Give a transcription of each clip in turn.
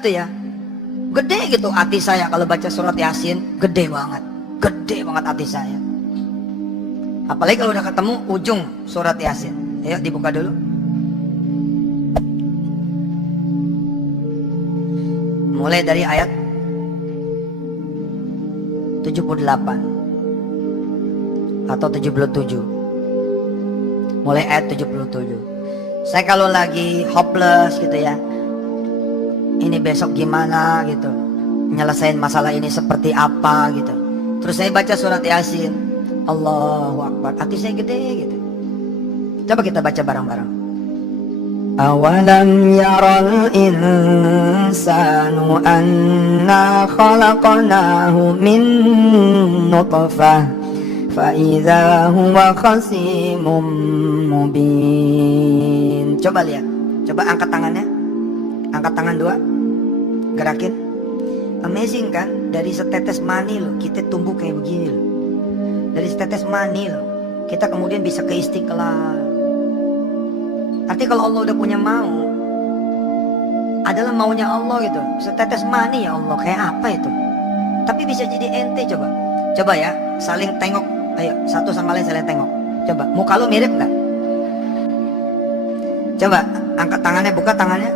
gitu ya, gede gitu hati saya kalau baca surat Yasin, gede banget hati saya. Apalagi kalau udah ketemu ujung surat Yasin. Ayo dibuka dulu. Mulai dari ayat 78 atau 77. Mulai ayat 77. Saya kalau lagi hopeless gitu ya, ini besok gimana gitu, nyelesain masalah ini seperti apa gitu, terus saya baca surat Yasin, Allahu Akbar, hati saya gede gitu. Coba kita baca bareng-bareng. Awalam yaral insanu anna khalaqnahu min nutfah fa'idha huwa khasimun mubin. Coba lihat, coba angkat tangannya, angkat tangan dua, gerakin. Amazing kan, dari setetes mani loh kita tumbuh kayak begini loh. Dari setetes mani loh kita kemudian bisa ke Istiqlal. Artinya kalau Allah udah punya mau, adalah maunya Allah gitu. Setetes mani ya Allah, kayak apa itu? Tapi bisa jadi ente. Coba ya, saling tengok. Ayo, satu sama lain saling tengok. Coba, muka lu mirip nggak? Coba, angkat tangannya, buka tangannya.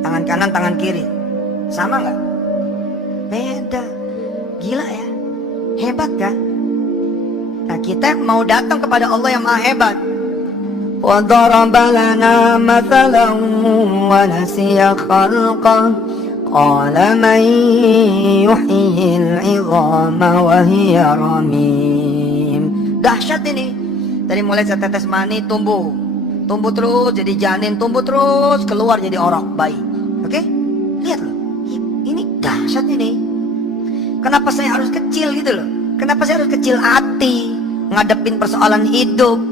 Tangan kanan, tangan kiri. Sama nggak? Beda. Gila ya, hebat kan? Nah, kita mau datang kepada Allah yang maha hebat. وَضَرَبَ لَنَا مَثَلًا وَنَسِيَ خَلْقَهُ قَالَ مَنْ يُحْيِي الْعِظَامَ وَهِيَ رَمِيمٌ. Dahsyat ini. Dari mulai setetes mani tumbuh terus jadi janin, tumbuh terus keluar jadi orang bayi. Oke? Lihat loh. Ini dahsyat ini. Kenapa saya harus kecil gitu loh? Kenapa saya harus kecil hati ngadepin persoalan hidup?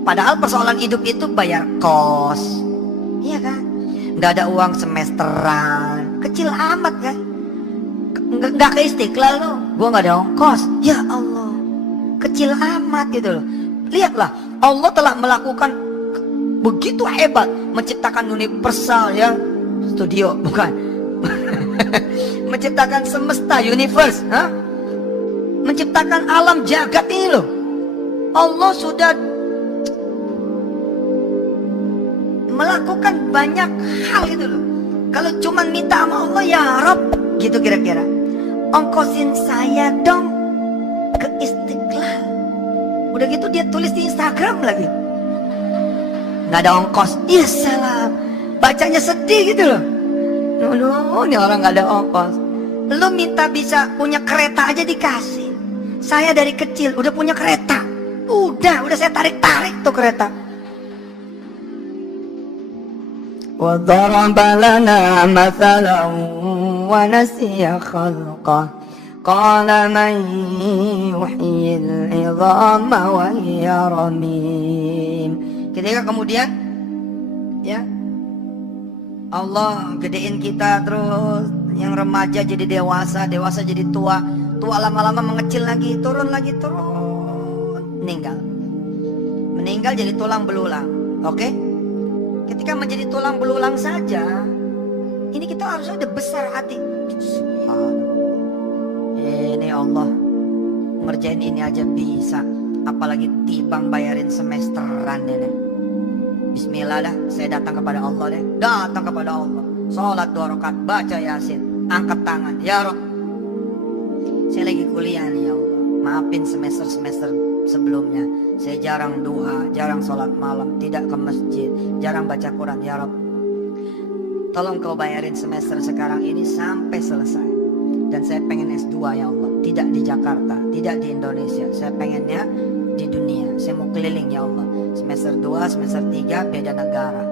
Padahal persoalan hidup itu bayar kos, iya kan? Nggak ada uang semesteran, kecil amat kan? Nggak ke Istiqlal loh, gua nggak ada ongkos. Ya Allah, kecil amat gitu loh. Lihatlah, Allah telah melakukan begitu hebat, menciptakan universal ya, studio bukan, menciptakan semesta universe, menciptakan alam jagat ini loh. Allah sudah melakukan banyak hal gitu loh. Kalau cuma minta sama Allah, ya Rob gitu kira-kira, ongkosin saya dong ke Istiqlal. Udah gitu dia tulis di Instagram lagi, nggak ada ongkos. Iya salam, bacanya sedih gitu loh. Ini orang nggak ada ongkos. Lu minta bisa punya kereta aja dikasih. Saya dari kecil udah punya kereta, udah saya tarik tuh kereta. وَضَرَبَ لَنَا مَثَلًا وَنَسِيَ خَلْقَهُ قَالَ مَنْ يُحْيِي الْعِظَامَ وَهِيَ رَمِيمٌ. Ketika kemudian ya Allah gedein kita terus, yang remaja jadi dewasa jadi tua lama-lama mengecil lagi, turun, meninggal jadi tulang belulang. Oke? Ketika menjadi tulang belulang saja, ini kita harus udah besar hati. Ini Allah ngerjain ini aja bisa, apalagi tibang bayarin semesteran ini. Bismillah dah, saya datang kepada Allah deh. Datang kepada Allah, sholat 2 rakaat, baca Yasin, angkat tangan, ya Rob, saya lagi kuliah nih ya Allah, maafin semester sebelumnya saya jarang duha, jarang sholat malam, tidak ke masjid, jarang baca Quran. Ya Rob, tolong kau bayarin semester sekarang ini sampai selesai. Dan saya pengen S2 ya Allah, tidak di Jakarta, tidak di Indonesia, saya pengennya di dunia. Saya mau keliling ya Allah, semester 2, semester 3 beda negara.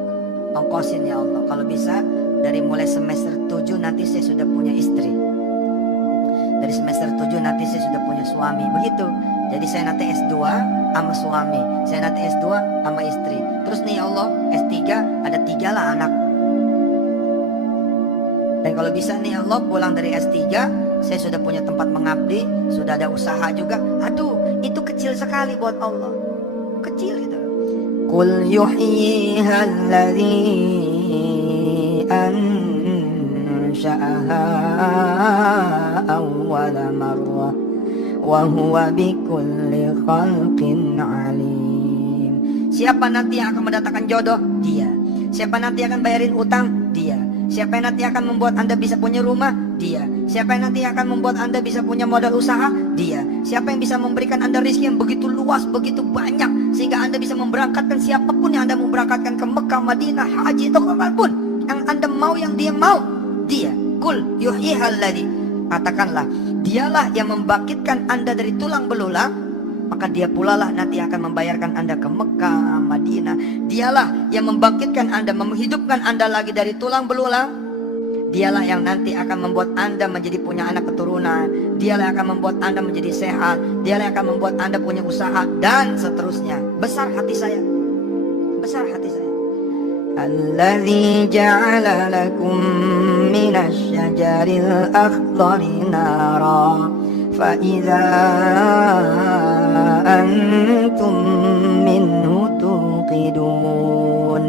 Ongkosin ya Allah, kalau bisa dari mulai semester 7 nanti saya sudah punya istri, dari semester 7 nanti saya sudah punya suami, begitu. Jadi saya nanti S2 sama suami, saya nanti S2 sama istri. Terus nih ya Allah, S3 ada 3 lah anak. Dan kalau bisa nih ya Allah, pulang dari S3 saya sudah punya tempat mengabdi, sudah ada usaha juga. Aduh, itu kecil sekali buat Allah, kecil gitu. Qul yuhyiha alladhi أنشأها أول مرة وهو بكل خلق عليم. Siapa nanti yang akan mendatangkan jodoh? Dia. Siapa nanti akan bayarin utang? Dia. Siapa yang nanti akan membuat Anda bisa punya rumah? Dia. Siapa yang nanti akan membuat Anda bisa punya modal usaha? Dia. Siapa yang bisa memberikan Anda rezeki yang begitu luas, begitu banyak, sehingga Anda bisa memberangkatkan siapapun yang Anda mau berangkatkan ke Mekah, Madinah, Haji atau kemanapun yang Anda mau, yang dia mau? Dia. Kul yuhyihal ladzi. Katakanlah, dialah yang membangkitkan Anda dari tulang belulang, maka dia pula lah nanti akan membayarkan Anda ke Mekah, Madinah. Dialah yang membangkitkan Anda, menghidupkan Anda lagi dari tulang belulang. Dialah yang nanti akan membuat Anda menjadi punya anak keturunan. Dialah yang akan membuat Anda menjadi sehat. Dialah yang akan membuat Anda punya usaha, dan seterusnya. Besar hati saya. Besar hati saya. Alladzi ja'ala lakum minasy syajaril akhdari nara فإذا أنتم منه توقدون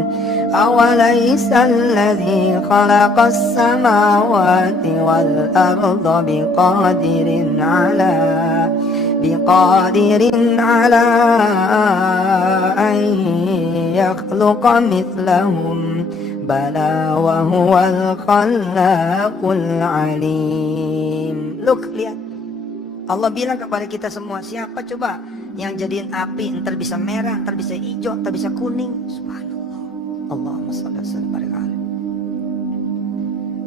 أوليس الذي خلق السماوات والأرض بقادر على أن يخلق مثلهم بلى وهو الخلاق العليم. Look, lihat, Allah bilang kepada kita semua, siapa coba yang jadiin api entar bisa merah, entar bisa hijau, entar bisa kuning? Subhanallah. Allahumma shalli ala sayyidina.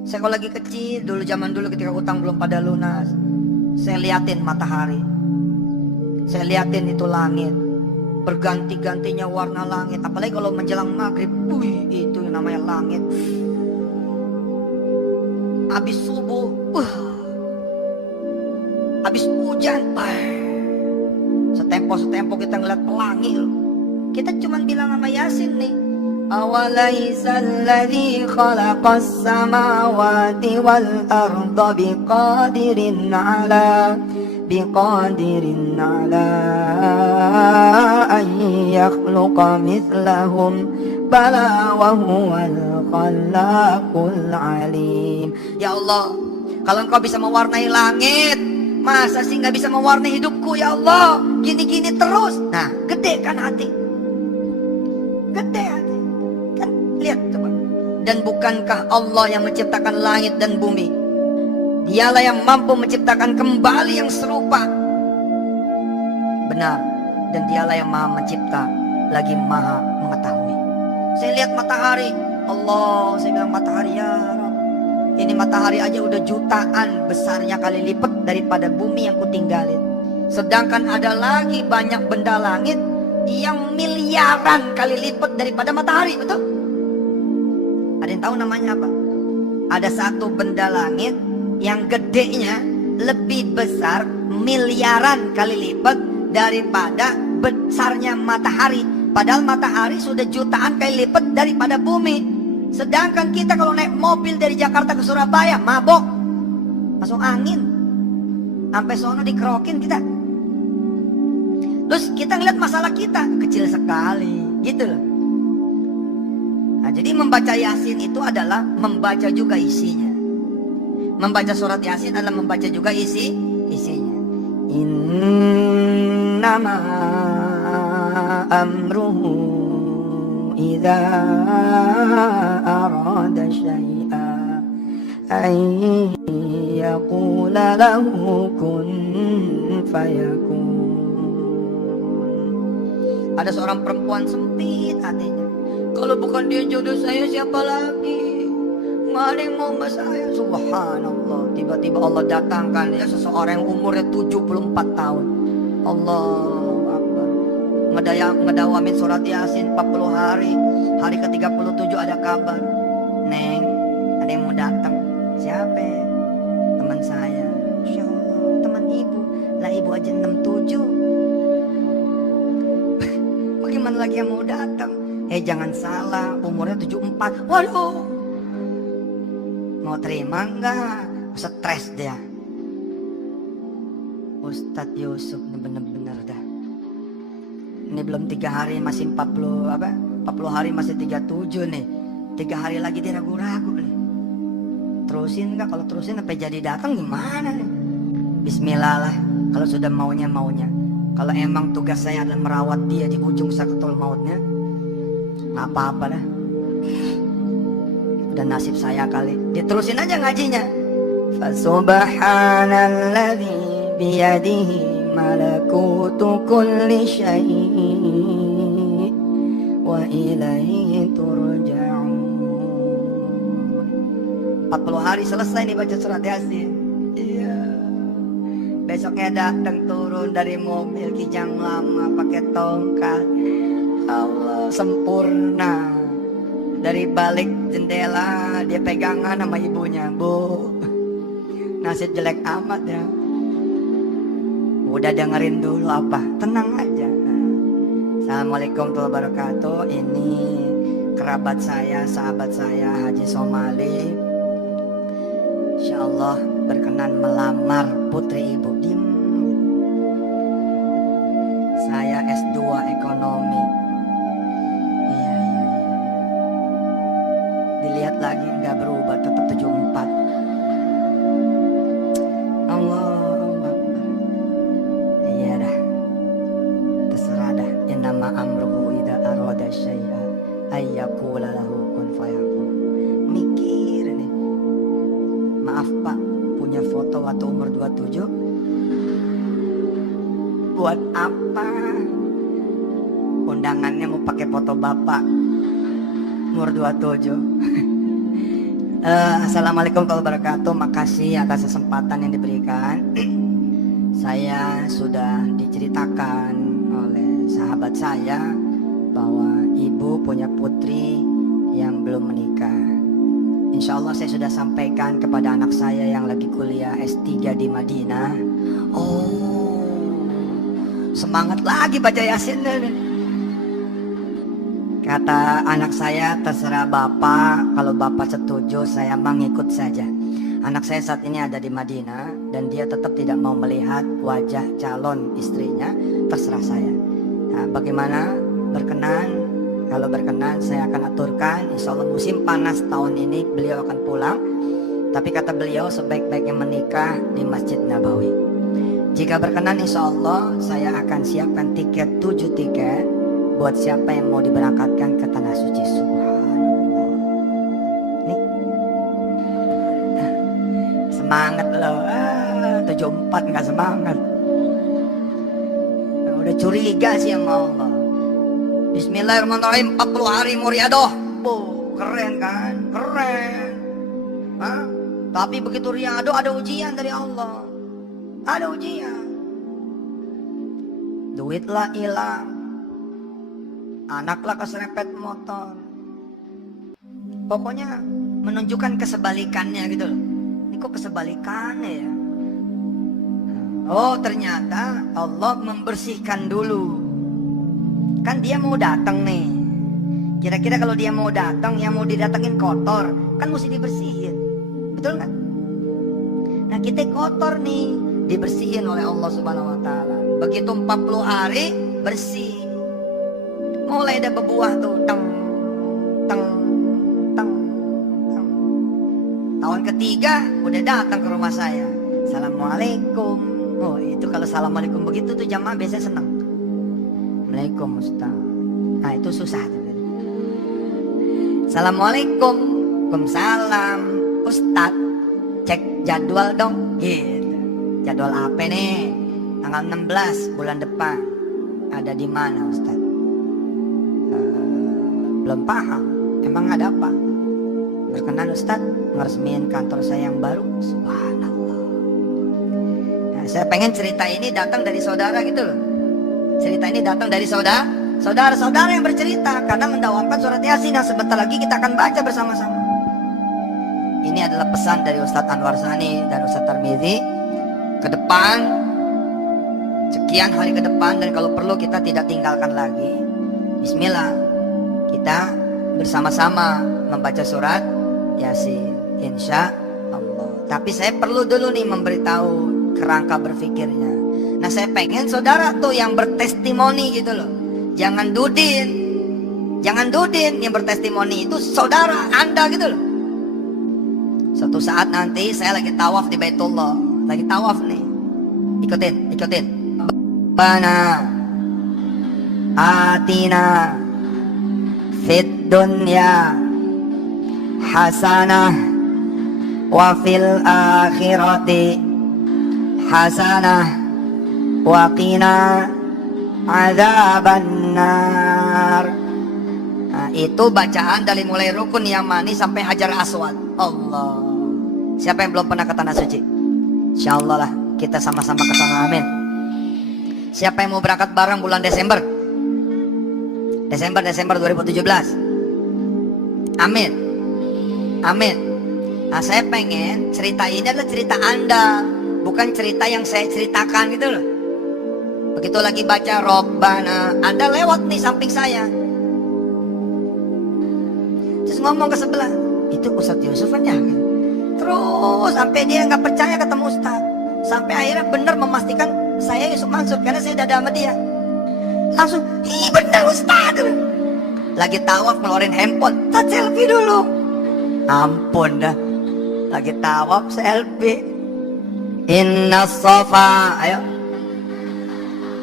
Saya kalau lagi kecil, zaman dulu ketika utang belum pada lunas, saya liatin matahari, saya liatin itu langit, berganti-gantinya warna langit. Apalagi kalau menjelang maghrib, itu yang namanya langit. Habis subuh, habis hujan, setempo kita ngeliat pelangi. Kita cuman bilang sama Yasin nih, awalaisal ladzi khalaqas samawati wal arda biqadirin ala an yakhluqa mithlahum bala wa huwal khallaqul alim. Ya Allah, kalau Engkau bisa mewarnai langit, masa sih nggak bisa mewarnai hidupku? Ya Allah, gini-gini terus. Nah, gede kan hati, gede hati kan. Lihat coba. Dan bukankah Allah yang menciptakan langit dan bumi? Dialah yang mampu menciptakan kembali yang serupa. Benar. Dan dialah yang maha mencipta, lagi maha mengetahui. Saya lihat matahari, Allah, saya bilang matahari, ya Rabb, ini matahari aja udah jutaan besarnya kali lipat daripada bumi yang kutinggalin. Sedangkan ada lagi banyak benda langit yang miliaran kali lipat daripada matahari, betul? Ada yang tahu namanya apa? Ada satu benda langit yang gedenya lebih besar miliaran kali lipat daripada besarnya matahari. Padahal matahari sudah jutaan kali lipat daripada bumi. Sedangkan kita kalau naik mobil dari Jakarta ke Surabaya, mabok, masuk angin, sampai sono dikerokin kita. Terus kita ngeliat masalah kita kecil sekali, gitu loh. Nah, jadi membaca Yasin itu adalah membaca juga isinya. Membaca surat Yasin adalah membaca juga isinya. Innama amruhu idza arada syai'an ay yaqula lahu kun fayakun. Ada seorang perempuan sempit hatinya. Kalau bukan dia jodoh saya, siapa lagi? Nggak ada yang mau sama saya. Subhanallah. Tiba-tiba Allah datangkan ya seseorang yang umurnya 74 tahun. Allahu Akbar. Ngedawamin surat Yasin 40 hari. Hari ke-37 ada kabar, Neng, ada yang mau datang. Siapa? Teman saya. Insya Allah, teman ibu. Lah ibu aja 67. Bagaimana lagi yang mau datang? Jangan salah, umurnya 74. Waduh, mau terima enggak? Stres dia. Ustadz Yusuf bener-bener dah. Ini belum 3 hari masih 40 apa? 40 hari masih 37 nih. 3 hari lagi dia ragu-ragu nih. terusin nggak? Kalau terusin sampai jadi datang gimana nih? Bismillah lah. Kalau sudah maunya. Kalau emang tugas saya adalah merawat dia di ujung sakratul mautnya, nggak apa-apa dah. Dan nasib saya kali. Diterusin aja ngajinya. Fasubhanalladzi biyadihi malakutu kulli syai' wa ilaihi turja'un. 40 hari selesai nih baca surat Yasin. Iya. Besoknya datang turun dari mobil kijang lama pakai tongkat. Allah, sempurna. Dari balik jendela dia pegangan sama ibunya. Bu, nasib jelek amat ya. Udah dengerin dulu apa? Tenang aja. Assalamualaikum warahmatullahi wabarakatuh. Ini kerabat saya, sahabat saya Haji Somali. Insyaallah berkenan melamar putri ibu. Diem. Saya S2 ekonomi. Iya. Dilihat lagi nggak berubah, tetap 74. Allah. Iya dah. Terserah dah. Innama amruhu idza arada syai'an ayyaqula lahu kun fayakun. Mikir nih. Maaf Pak, punya foto waktu umur 27? Buat apa? Undangannya mau pakai foto bapak umur 27. Assalamualaikum warahmatullahi wabarakatuh. Makasih atas kesempatan yang diberikan. Saya sudah diceritakan oleh sahabat saya bahwa ibu punya putri yang belum menikah. Insya Allah saya sudah sampaikan kepada anak saya yang lagi kuliah S3 di Madinah. Oh, semangat lagi baca Yasin. Kata anak saya, terserah bapak, kalau bapak setuju saya mengikut saja. Anak saya saat ini ada di Madinah dan dia tetap tidak mau melihat wajah calon istrinya. Terserah saya. Nah, bagaimana? Berkenan? Kalau berkenan saya akan aturkan. Insya Allah musim panas tahun ini beliau akan pulang. Tapi kata beliau sebaik-baiknya menikah di Masjid Nabawi. Jika berkenan insya Allah saya akan siapkan tiket 7 tiket buat siapa yang mau diberangkatkan ke Tanah Suci. Subhanallah. Nih. Semangat loh. 74 nggak semangat. Nah, udah curiga sih sama Allah. Bismillahirrahmanirrahim. 40 hari muriadoh. Keren kan? Keren. Hah? Tapi begitu riado ada ujian dari Allah. Ada ujian. Duitlah hilang. Anaklah keserempet motor. Pokoknya menunjukkan kesebalikannya gitu loh. Ini kok kesebalikannya ya? Oh, ternyata Allah membersihkan dulu. Kan dia mau datang nih. Kira-kira kalau dia mau datang, yang mau didatengin kotor, kan mesti dibersihin. Betul kan? Nah, kita kotor nih, dibersihin oleh Allah Subhanahu wa taala. Begitu 40 hari bersih. Mulai ada berbuah tuh, teng. Tahun ketiga udah datang ke rumah saya. Assalamualaikum. Oh, itu kalau assalamualaikum begitu tuh jamaah biasanya senang. Assalamualaikum Ustaz. Nah, itu susah tuh. Assalamualaikum. Waalaikumsalam. Ustaz, cek jadwal dong. Gitu. Jadwal apa nih? Tanggal 16 bulan depan. Ada di mana Ustaz? Belum paham. Emang ada apa? Berkenan Ustaz ngeresmiin kantor saya yang baru. Subhanallah. Nah, saya pengen cerita ini datang dari saudara gitu loh. Cerita ini datang dari saudara-saudara yang bercerita karena mendawamkan surat Yasin yang sebentar lagi kita akan baca bersama-sama. Ini adalah pesan dari Ustadz Anwar Sani dan Ustadz Tarmizi. Ke depan, sekian hari ke depan, dan kalau perlu kita tidak tinggalkan lagi. Bismillah, kita bersama-sama membaca surat Yasin, insya Allah. Tapi saya perlu dulu nih memberitahu kerangka berpikirnya. Nah, saya pengen saudara tuh yang bertestimoni gitu loh. Jangan dudin yang bertestimoni itu saudara Anda gitu loh. Suatu saat nanti saya lagi tawaf di Baitullah, lagi tawaf nih. Ikutin. Bana atina fid dunya hasanah wa fil akhirati hasanah wa qina adzabannar. Nah, itu bacaan dari mulai rukun Yamani sampai Hajar Aswad. Allah. Siapa yang belum pernah ke Tanah Suci? Insyaallah lah kita sama-sama ke sana, amin. Siapa yang mau berangkat bareng bulan Desember 2017? Amin. Nah, saya pengen cerita ini adalah cerita Anda, bukan cerita yang saya ceritakan gitu loh. Begitu lagi baca Robbana, Anda lewat nih samping saya, terus ngomong ke sebelah, itu Ustadz Yusuf kan ya? Terus sampai dia nggak percaya ketemu Ustadz, sampai akhirnya benar memastikan saya Yusuf Mansur karena saya dada sama dia. Langsung, ih benar Ustadz. Lagi tawaf ngeluarin handphone, tak selfie dulu. Ampun dah, lagi tawaf selfie. Inna Safa, ayo.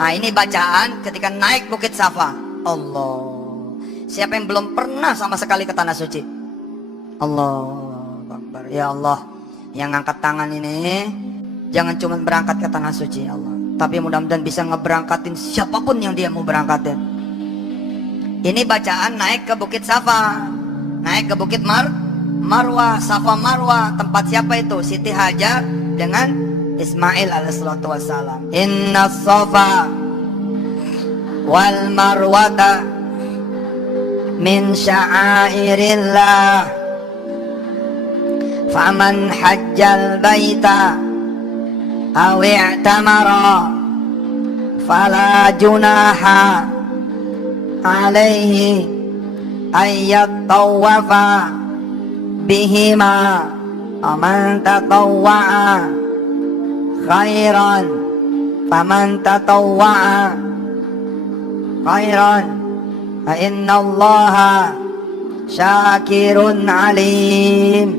Nah, ini bacaan ketika naik Bukit Safa. Allah. Siapa yang belum pernah sama sekali ke Tanah Suci? Allah Akbar. Ya Allah, yang angkat tangan ini jangan cuma berangkat ke Tanah Suci ya Allah, tapi mudah-mudahan bisa ngeberangkatin siapapun yang dia mau berangkatin. Ini bacaan naik ke Bukit Safa, naik ke Bukit Marwah, Safa Marwah. Tempat siapa itu? Siti Hajar dengan Ismail alaihissalatu wassalam. Inna Safa wal Marwata min sya'airillah, faman hajjal baita aw i'tamara fala junaha alaihi ayyattawafa bihima aman tatawwa'a khairan faman tatawwa'a khairan fa innallaha syakirun alim.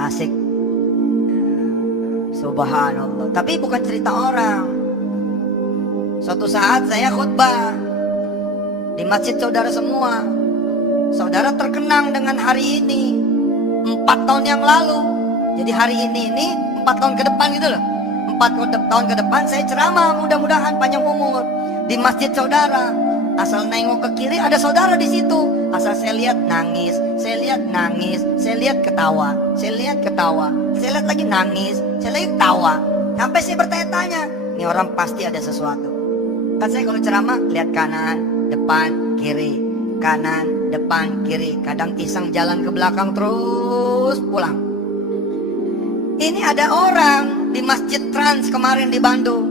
Asik. Subhanallah. Tapi bukan cerita orang. Suatu saat saya khutbah di masjid saudara semua. Saudara terkenang dengan hari ini 4 tahun yang lalu. Jadi hari ini 4 tahun ke depan gitu loh. 4 tahun ke depan saya ceramah, mudah-mudahan panjang umur di masjid saudara. Asal nengok ke kiri ada saudara di situ. Asal saya lihat nangis, saya lihat nangis, saya lihat ketawa, saya lihat ketawa, saya lihat lagi nangis, saya lagi ketawa. Sampai saya bertanya-tanya, ini orang pasti ada sesuatu. Kan saya kalau ceramah lihat kanan, depan, kiri, kanan, depan, kiri. Kadang iseng jalan ke belakang terus pulang. Ini ada orang di Masjid Trans kemarin di Bandung.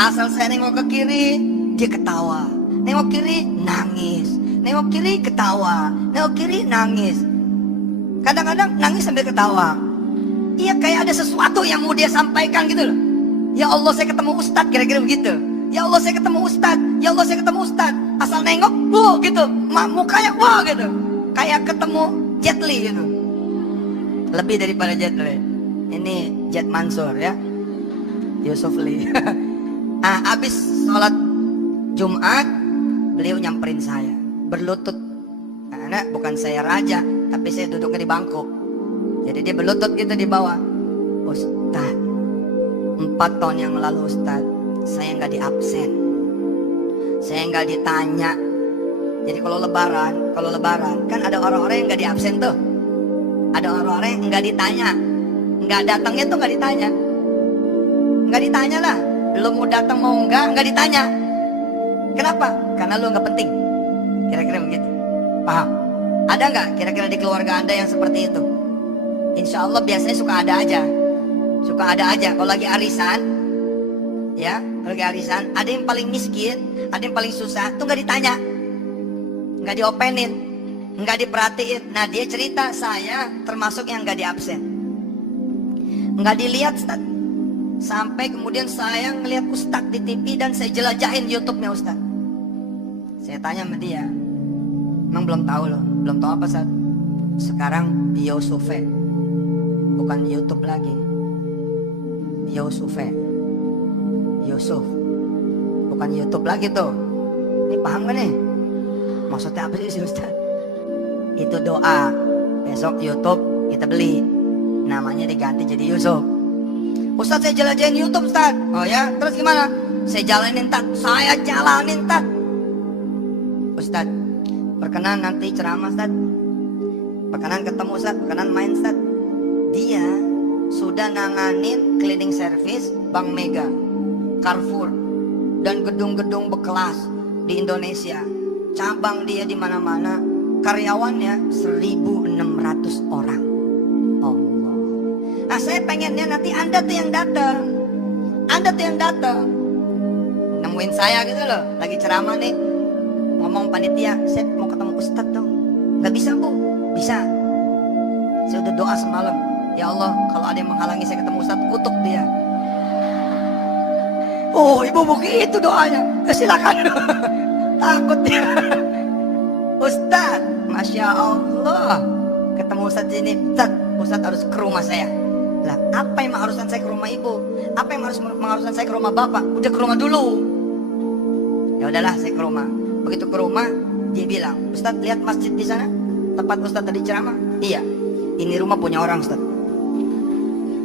Asal saya nengok ke kiri, dia ketawa. Nengok kiri, nangis. Nengok kiri, ketawa. Nengok kiri, nangis. Kadang-kadang nangis sambil ketawa. Iya, kayak ada sesuatu yang mau dia sampaikan gitu loh. Ya Allah, saya ketemu Ustadz, kira-kira begitu. Ya Allah, saya ketemu Ustadz. Ya Allah, saya ketemu Ustadz. Asal nengok, wah gitu. Mukanya wah gitu. Kayak ketemu Jet Li gitu. Lebih daripada Jet Li. Ini Jet Mansur ya, Yusuf Li. Abis sholat Jumat, beliau nyamperin saya, berlutut. Karena bukan saya raja, tapi saya duduknya di bangku. Jadi dia berlutut gitu di bawah. Ustadz, 4 tahun yang lalu Ustadz, saya nggak diabsen, saya nggak ditanya. Jadi kalau lebaran kan ada orang-orang yang nggak diabsen tuh, ada orang-orang yang nggak ditanya. Nggak datangnya tuh nggak ditanya lah. Lu mau datang mau nggak ditanya. Kenapa? Karena lu nggak penting. Kira-kira begitu. Paham? Ada nggak kira-kira di keluarga Anda yang seperti itu? Insya Allah biasanya suka ada aja. Kalau lagi arisan, ya, kalau lagi arisan, ada yang paling miskin, ada yang paling susah, tuh nggak ditanya, nggak diopenin, nggak diperhatiin. Nah dia cerita, saya termasuk yang nggak diabsen. Nggak dilihat Ustaz. Sampai kemudian saya ngelihat Ustaz di TV dan saya jelajahin YouTube-nya Ustaz. Saya tanya sama dia, emang belum tahu apa Ustaz? Sekarang biosurvey, bukan YouTube lagi. Yusuf, Yusuf, bukan YouTube lagi tuh. Ini paham gak nih? Maksudnya apa sih Ustaz? Itu doa. Besok YouTube kita beli, namanya diganti jadi Yusuf. Ustaz, saya jelajahin YouTube Ustaz. Oh ya, terus gimana? Saya jalanin tak, saya jalanin tak. Ustaz, perkenan nanti ceramah Ustaz, perkenan ketemu Ustaz, perkenan main Ustaz. Dia sudah nanganin cleaning service Bank Mega, Carrefour, dan gedung-gedung berkelas di Indonesia. Cabang dia di mana-mana. Karyawannya 1.600 orang. Allah. Nah, saya pengennya nanti Anda tuh yang datang. Anda tuh yang datang. Nemuin saya gitu loh, lagi ceramah nih. Ngomong panitia, saya mau ketemu Ustadz dong. Gak bisa Bu? Bisa. Saya udah doa semalam. Ya Allah, kalau ada yang menghalangi saya ketemu Ustadz, kutuk dia. Oh, ibu begitu doanya. Ya, silakan. Takut dia. Ustadz, Masya Allah, ketemu Ustadz ini. Ustadz harus ke rumah saya. Lah, apa yang mengharuskan saya ke rumah ibu? Apa yang mengharuskan saya ke rumah bapak? Udah ke rumah dulu. Ya udahlah, saya ke rumah. Begitu ke rumah, dia bilang, Ustadz lihat masjid di sana, tempat Ustadz tadi ceramah. Iya, ini rumah punya orang Ustadz.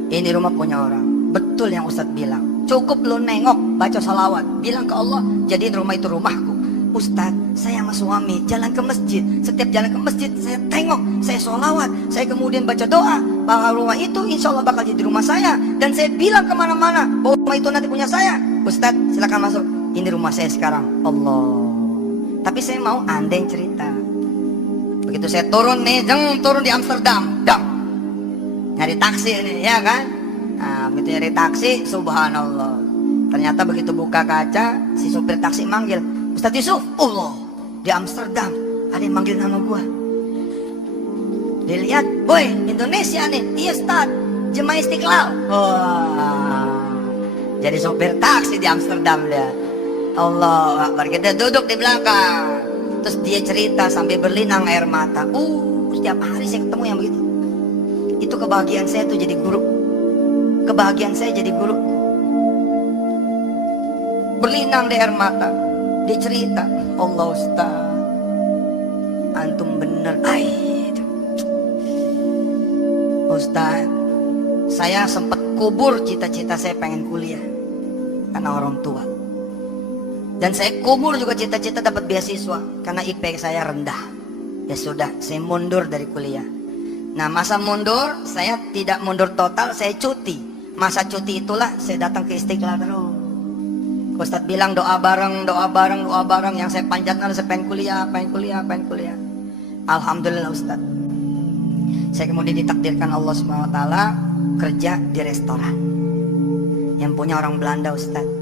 Ini rumah punya orang. Betul yang Ustadz bilang. Cukup lo nengok, baca salawat, bilang ke Allah, jadiin rumah itu rumahku. Ustadz, saya sama suami jalan ke masjid. Setiap jalan ke masjid, saya tengok, saya sholawat, saya kemudian baca doa bahwa rumah itu insya Allah bakal jadi rumah saya. Dan saya bilang kemana-mana bahwa rumah itu nanti punya saya. Ustadz, silakan masuk. Ini rumah saya sekarang. Allah. Tapi saya mau Anda yang cerita. Begitu saya turun nih, turun di Amsterdam, nyari taksi nih, ya kan? Nah, begitu nyari taksi, subhanallah. Ternyata begitu buka kaca, si supir taksi manggil, Ustadz Yusuf. Allah, di Amsterdam ada yang manggil nama gua. Dilihat, boy, Indonesia nih. Iya Ustadz, Jemaah Istiqlal. Wah, jadi supir taksi di Amsterdam dia. Allah Akbar. Kita duduk di belakang, terus dia cerita sampai berlinang air mata. Setiap hari saya ketemu yang begitu. Itu kebahagiaan saya tuh jadi guru. Kebahagiaan saya jadi guru. Berlinang di air mata. Dia cerita, Allah Ustaz, antum bener. Ustaz, saya sempat kubur cita-cita saya pengen kuliah karena orang tua. Dan saya kubur juga cita-cita dapat beasiswa karena IP saya rendah. Ya sudah, saya mundur dari kuliah. Nah, masa mundur, saya tidak mundur total, saya cuti. Masa cuti itulah saya datang ke Istiqlal terus. Ustadz bilang doa bareng, doa bareng, doa bareng. Yang saya panjatkan, saya pengen kuliah, pengen kuliah, pengen kuliah. Alhamdulillah Ustadz, saya kemudian ditakdirkan Allah SWT kerja di restoran yang punya orang Belanda Ustadz.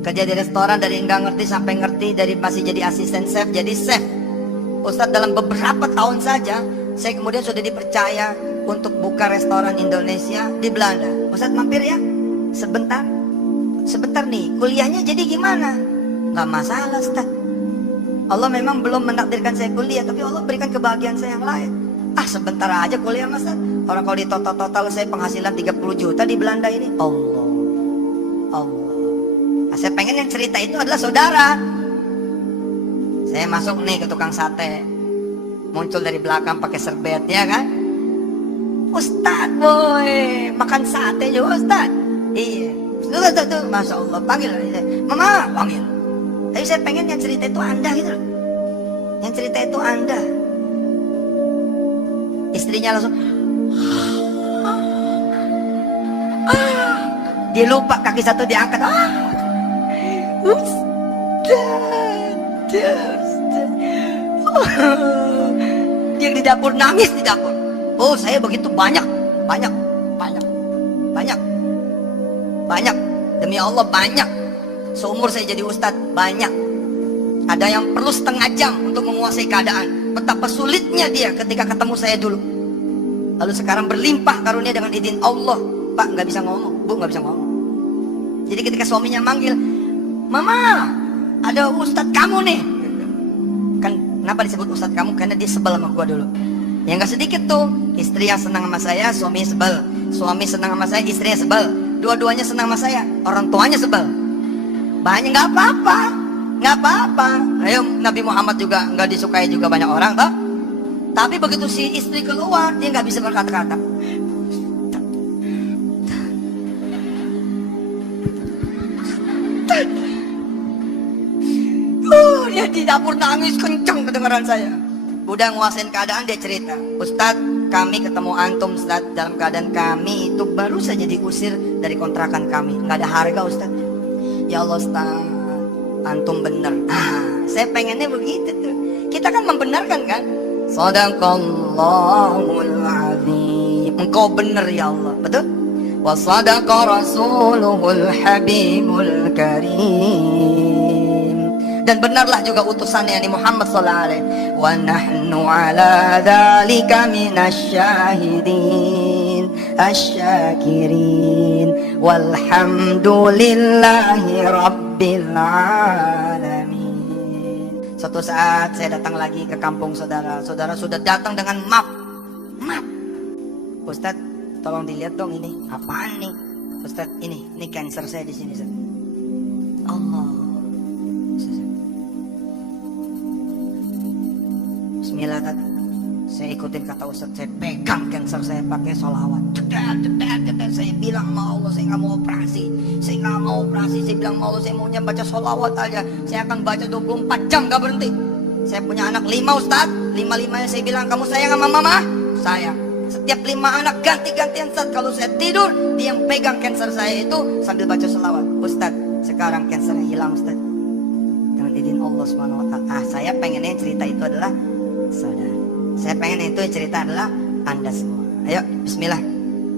Kerja di restoran dari nggak ngerti sampai ngerti, dari masih jadi asisten chef jadi chef. Ustadz, dalam beberapa tahun saja saya kemudian sudah dipercaya untuk buka restoran Indonesia di Belanda. Ustadz mampir ya, sebentar, sebentar nih, kuliahnya jadi gimana? Nggak masalah Ustadz, Allah memang belum menakdirkan saya kuliah, tapi Allah berikan kebahagiaan saya yang lain. Sebentar aja kuliah Mas Ustadz. Orang kalau di total saya penghasilan 30 juta di Belanda ini. Allah, Allah. Nah, saya pengen yang cerita itu adalah saudara. Saya masuk nih ke tukang sate, muncul dari belakang pakai serbet, ya kan? Ustadz, boy, makan sate juga Ustadz. Iya, tuh, Masya Allah, panggil, Mama, panggil. Tapi saya pengen yang cerita itu Anda gitu loh. Yang cerita itu Anda. Istrinya langsung, dia lupa kaki satu diangkat. Ustadz. Dia di dapur nangis di dapur. Oh, saya begitu banyak. Demi Allah banyak. Seumur saya jadi ustadz banyak. Ada yang perlu setengah jam untuk menguasai keadaan. Betapa sulitnya dia ketika ketemu saya dulu. Lalu sekarang berlimpah karunia dengan izin Allah. Pak nggak bisa ngomong, Bu nggak bisa ngomong. Jadi ketika suaminya manggil, Mama, ada ustadz kamu nih. Kan kenapa disebut ustadz kamu? Karena dia sebel sama gua dulu. Ya nggak sedikit tuh istri yang senang sama saya, suaminya sebel. Suami senang sama saya, istrinya sebel. Dua-duanya senang sama saya, orang tuanya sebel. Banyak, nggak apa-apa, nggak apa-apa. Ayo, Nabi Muhammad juga nggak disukai juga banyak orang, toh. Tapi begitu si istri keluar, dia nggak bisa berkata-kata. Dia di dapur nangis kenceng kedengaran saya. Udah nguasain keadaan, dia cerita, Ustadz, kami ketemu antum Ustadz, dalam keadaan kami itu baru saja diusir dari kontrakan kami, nggak ada harga Ustadz. Ya Allah Ustadz, antum bener. Saya pengennya begitu tuh. Kita kan membenarkan kan? Sadaqallahul azim. Engkau bener ya Allah, betul? Wa sadaqa rasuluhul habibul karim. Dan benarlah juga utusannya Nabi Muhammad sallallahu alaihi wasallam. Wa nahnu ala dzalika minasyahidin asyakirin walhamdulillahi rabbil alamin. Suatu saat saya datang lagi ke kampung saudara. Saudara sudah datang dengan map. Ustadz, tolong dilihat dong ini. Apaan nih? Ustadz, ini cancer saya di sini. Ustadz. Allah. Bismillah, saya ikutin kata Ustadz, saya pegang cancer saya pakai sholawat. Saya bilang sama Allah, saya nggak mau operasi, saya bilang sama Allah, saya maunya baca sholawat aja. Saya akan baca 24 jam gak berhenti. Saya punya anak 5 Ustadz, 5-5nya saya bilang, kamu sayang sama mama? Sayang. Setiap 5 anak ganti-gantian Ustadz. Kalau saya tidur, dia yang pegang cancer saya itu sambil baca sholawat. Ustadz, sekarang cancernya hilang Ustadz, dengan izin Allah SWT. Saya pengennya cerita itu adalah saudara. Saya pengen itu cerita adalah Anda semua. Ayo, bismillah.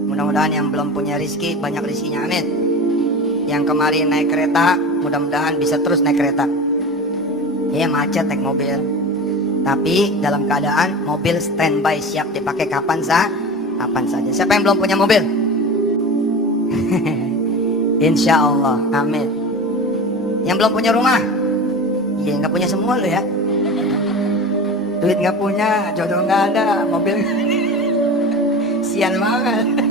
Mudah-mudahan yang belum punya rezeki banyak rezekinya, amin. Yang kemarin naik kereta, mudah-mudahan bisa terus naik kereta. Ya macet naik mobil, tapi dalam keadaan mobil standby siap dipakai kapan saja. Siapa yang belum punya mobil? Insya Allah, amin. Yang belum punya rumah? Iya, nggak punya semua lo ya. Duit nggak punya, jodoh nggak ada, mobil sian banget.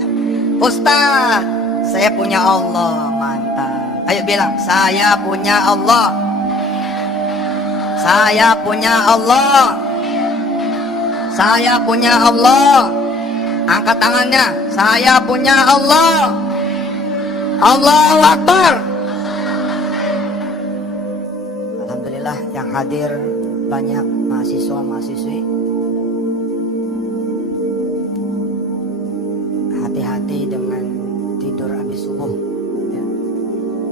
Ustaz, saya punya Allah, mantap. Ayo bilang, saya punya Allah. Saya punya Allah. Saya punya Allah. Angkat tangannya, saya punya Allah. Allahu Akbar. Alhamdulillah yang hadir banyak mahasiswa-mahasiswi. Hati-hati dengan tidur habis subuh ya.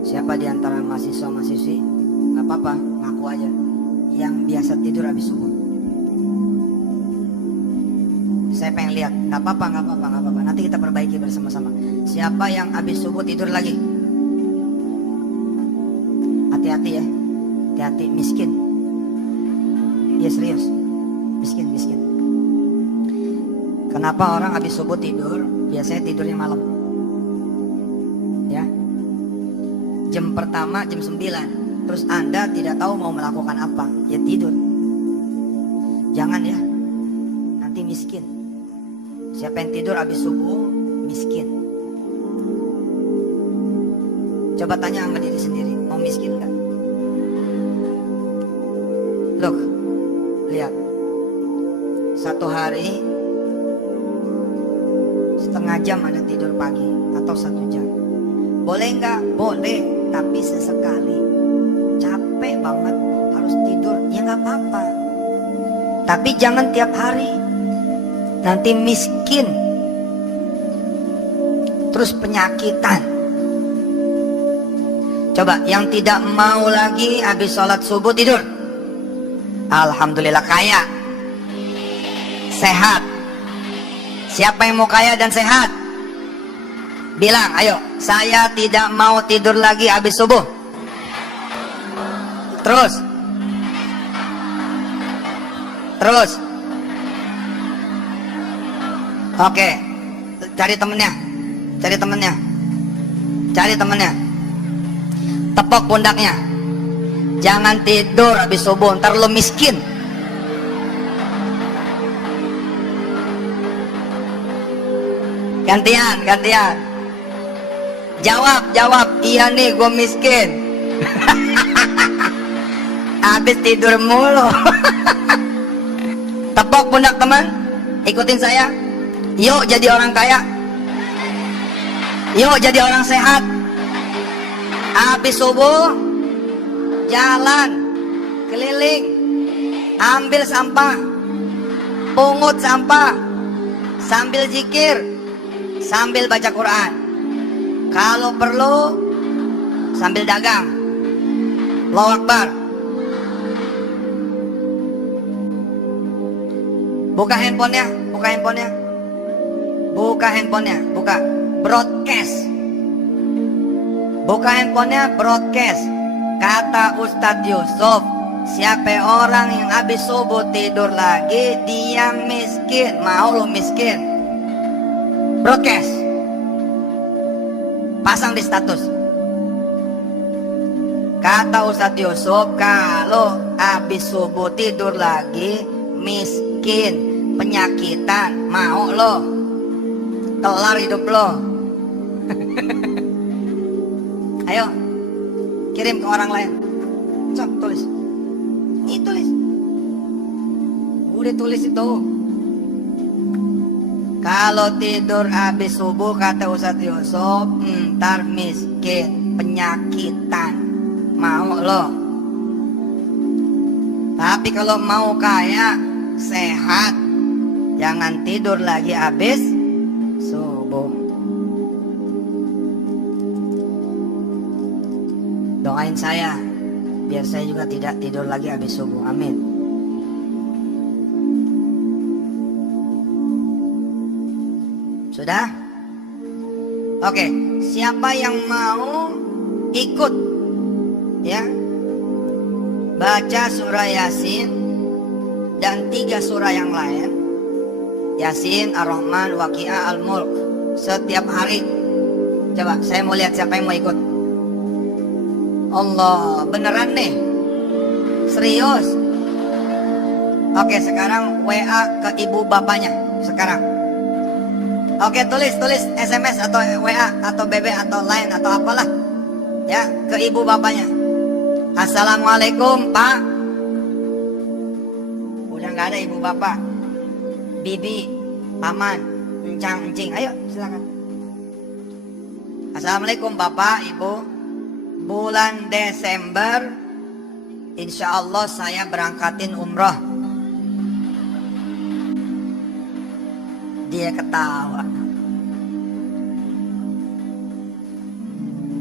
Siapa di antara mahasiswa-mahasiswi nggak apa-apa, ngaku aja yang biasa tidur habis subuh. Saya pengen lihat, nggak apa-apa. Nanti kita perbaiki bersama-sama. Siapa yang habis subuh tidur lagi? Hati-hati ya, hati-hati, miskin. Iya serius, miskin. Kenapa orang habis subuh tidur? Biasanya tidurnya malam. Ya, jam pertama jam 9. Terus Anda tidak tahu mau melakukan apa, ya tidur. Jangan ya, nanti miskin. Siapa yang tidur habis subuh miskin. Coba tanya sama diri sendiri, mau miskin nggak? Look, lihat, satu hari setengah jam ada tidur pagi atau 1 jam, boleh nggak? Boleh, tapi sesekali. Capek banget harus tidur, ya nggak apa-apa. Tapi jangan tiap hari, nanti miskin, terus penyakitan. Coba yang tidak mau lagi habis sholat subuh tidur, alhamdulillah kaya, sehat. Siapa yang mau kaya dan sehat? Bilang, ayo, saya tidak mau tidur lagi habis subuh. Terus. Oke, cari temennya. Tepok pundaknya. Jangan tidur habis subuh, ntar lo miskin. Gantian, gantian. Jawab, jawab. Iya nih, gue miskin. Habis tidur mulu. Tepok pundak teman. Ikutin saya. Yuk jadi orang kaya. Yuk jadi orang sehat. Habis subuh jalan keliling, ambil sampah, pungut sampah, sambil zikir, sambil baca Quran. Kalau perlu sambil dagang. Allahu Akbar. Buka handphonenya, buka handphonenya. Buka handphonenya, buka. Broadcast. Buka handphonenya, broadcast. Kata Ustadz Yusuf, siapa orang yang habis subuh tidur lagi, dia miskin. Mau lu miskin? Broadcast. Pasang di status. Kata Ustadz Yusuf, kalau habis subuh tidur lagi, miskin, penyakitan, mau lo? Kelar hidup lo. Ayo, kirim ke orang lain. Cok, tulis. Ini tulis. Udah tulis itu. Kalau tidur habis subuh, kata Ustadz Yusuf, ntar miskin, penyakitan, mau lo? Tapi kalau mau kaya, sehat, jangan tidur lagi habis subuh. Doain saya, biar saya juga tidak tidur lagi habis subuh. Amin. Sudah? Oke, siapa yang mau ikut ya baca surah Yasin dan 3 surah yang lain, Yasin, Ar-Rahman, Waqiah, Al-Mulk, setiap hari? Coba saya mau lihat siapa yang mau ikut. Allah, beneran nih? Serius? Oke, sekarang WA ke ibu bapaknya sekarang. Oke, tulis SMS atau WA atau BB atau Line atau apalah ya, ke ibu bapaknya. Assalamualaikum Pak. Udah nggak ada ibu bapak, bibi, paman, encang, encing. Ayo silakan. Assalamualaikum Bapak, Ibu. Bulan Desember insya Allah saya berangkatin umroh. Dia ketawa.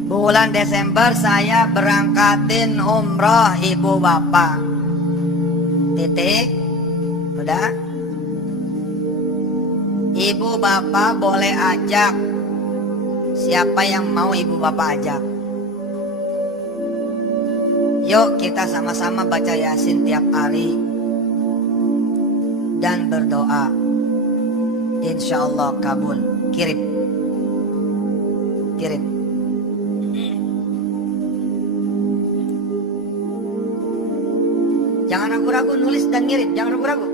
Bulan Desember saya berangkatin umroh ibu bapak. Titik. Udah. Ibu bapak boleh ajak. Siapa yang mau ibu bapak ajak? Yuk kita sama-sama baca Yasin tiap hari dan berdoa. Insya Allah kabul. Kirim. Kirim. Jangan ragu-ragu nulis dan ngirim. Jangan ragu-ragu.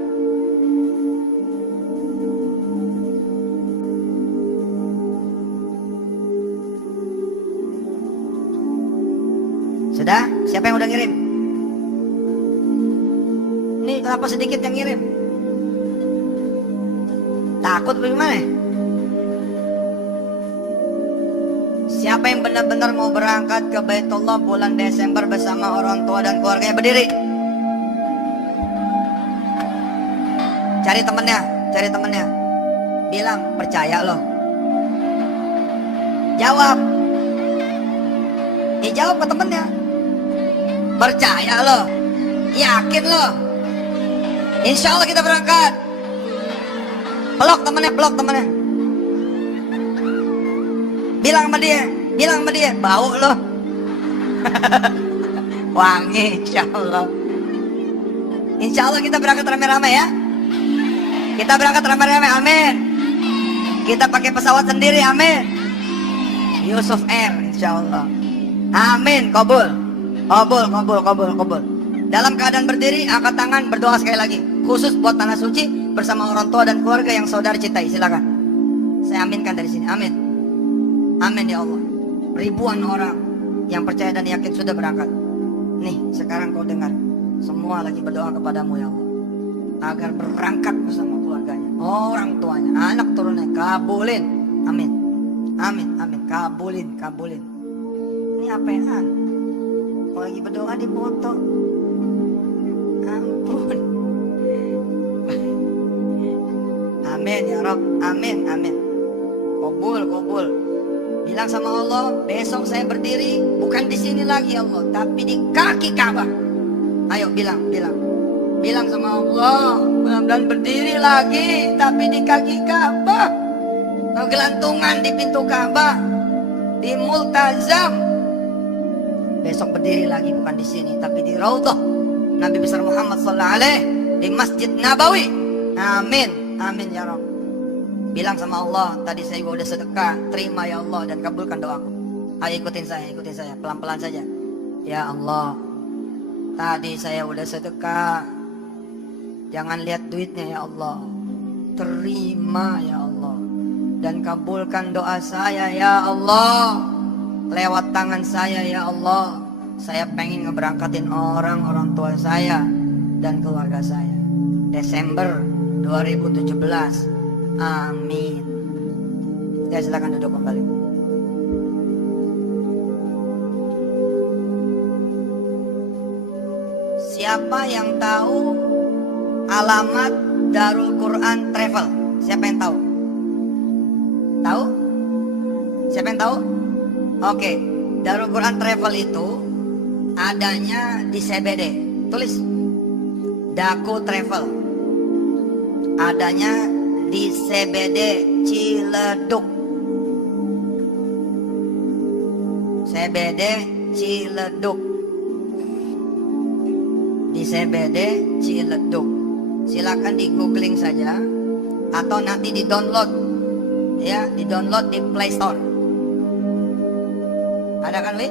Sudah? Siapa yang udah ngirim? Ini kenapa sedikit yang ngirim? Takut bagaimana? Siapa yang benar-benar mau berangkat ke Baitullah bulan Desember bersama orang tua dan keluarganya? Berdiri. Cari temennya, cari temennya. Bilang percaya loh. Jawab. Jawab ke temennya. Percaya loh. Yakin loh. Insya Allah kita berangkat. Pelok temennya, pelok temennya. Bilang sama dia, bilang sama dia, bau loh. Wangi, insya Allah. Insya Allah kita berangkat rame-rame ya. Kita berangkat rame-rame, amin. Kita pakai pesawat sendiri, amin. Yusuf Air, insya Allah. Amin, kabul. Kabul, kabul, kabul, kabul. Dalam keadaan berdiri, angkat tangan, berdoa sekali lagi. Khusus buat tanah suci bersama orang tua dan keluarga yang saudara cintai, silakan. Saya aminkan dari sini. Amin. Amin ya Allah. Ribuan orang yang percaya dan yakin sudah berangkat. Nih, sekarang kau dengar. Semua lagi berdoa kepadamu ya Allah, agar berangkat bersama keluarganya, orang tuanya, anak turunnya. Kabulin. Amin. Amin. Amin. Kabulin. Kabulin. Ini apaan? Kau lagi berdoa di foto. Ampun. Amin ya Rabb. Amin. Amin. Kabul. Kabul. Bilang sama Allah, besok saya berdiri bukan di sini lagi Allah, tapi di kaki Ka'bah. Ayo bilang. Bilang sama Allah, mudah-mudahan berdiri lagi tapi di kaki Ka'bah. Gelantungan di pintu Ka'bah, di Multazam. Besok berdiri lagi bukan di sini tapi di Raudhah Nabi besar Muhammad sallallahu alaihi, di Masjid Nabawi. Amin. Amin ya Rabb. Bilang sama Allah, tadi saya udah sedekah, terima ya Allah dan kabulkan doaku. Ayo ikutin saya, pelan-pelan saja. Ya Allah, tadi saya udah sedekah, jangan lihat duitnya ya Allah, terima ya Allah dan kabulkan doa saya ya Allah. Lewat tangan saya ya Allah, saya pengen ngeberangkatin orang tua saya dan keluarga saya Desember 2017. Amin. Ya, silakan duduk kembali. Siapa yang tahu alamat Darul Quran Travel? Siapa yang tahu? Tahu? Siapa yang tahu? Oke, Darul Quran Travel itu adanya di CBD. Tulis Daku Travel. Adanya di CBD Ciledug. CBD Ciledug. Di CBD Ciledug. Silakan di googling saja atau nanti di download ya, di download di Play Store. Ada kan Li?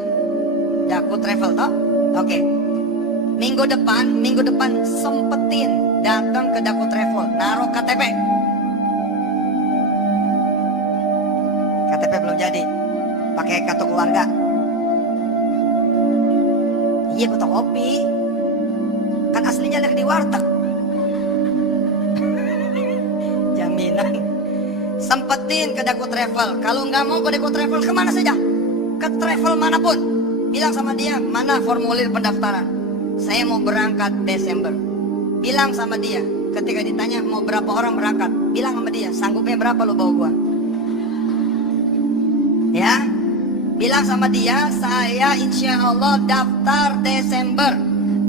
Daku Travel toh? Oke. Minggu depan sempetin datang ke Daku Travel, naruh KTP. KTP belum jadi, pakai kartu keluarga. Iya, fotokopi. Kan aslinya dari di warteg. Jaminan. Sempetin ke Daku Travel. Kalau nggak mau ke Daku Travel, kemana saja? Ke travel manapun. Bilang sama dia, mana formulir pendaftaran? Saya mau berangkat Desember. Bilang sama dia, ketika ditanya mau berapa orang berangkat, bilang sama dia, sanggupnya berapa lo bawa gua? Ya, bilang sama dia, saya insya Allah daftar Desember.